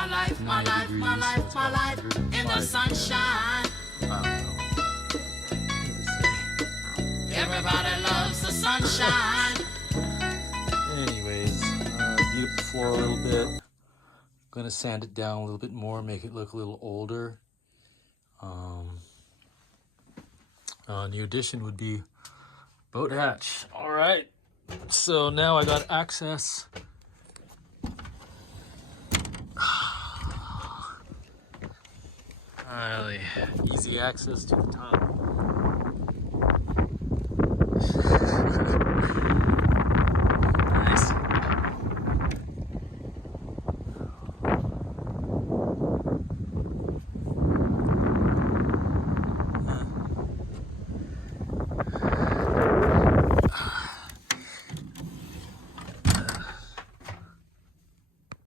my life, my life, my life in the sunshine. Everybody loves the sunshine. Anyways, beat up the floor a little bit. I'm gonna sand it down a little bit more, make it look a little older. New addition would be boat hatch. All right, so now I got access. Really easy access to the top.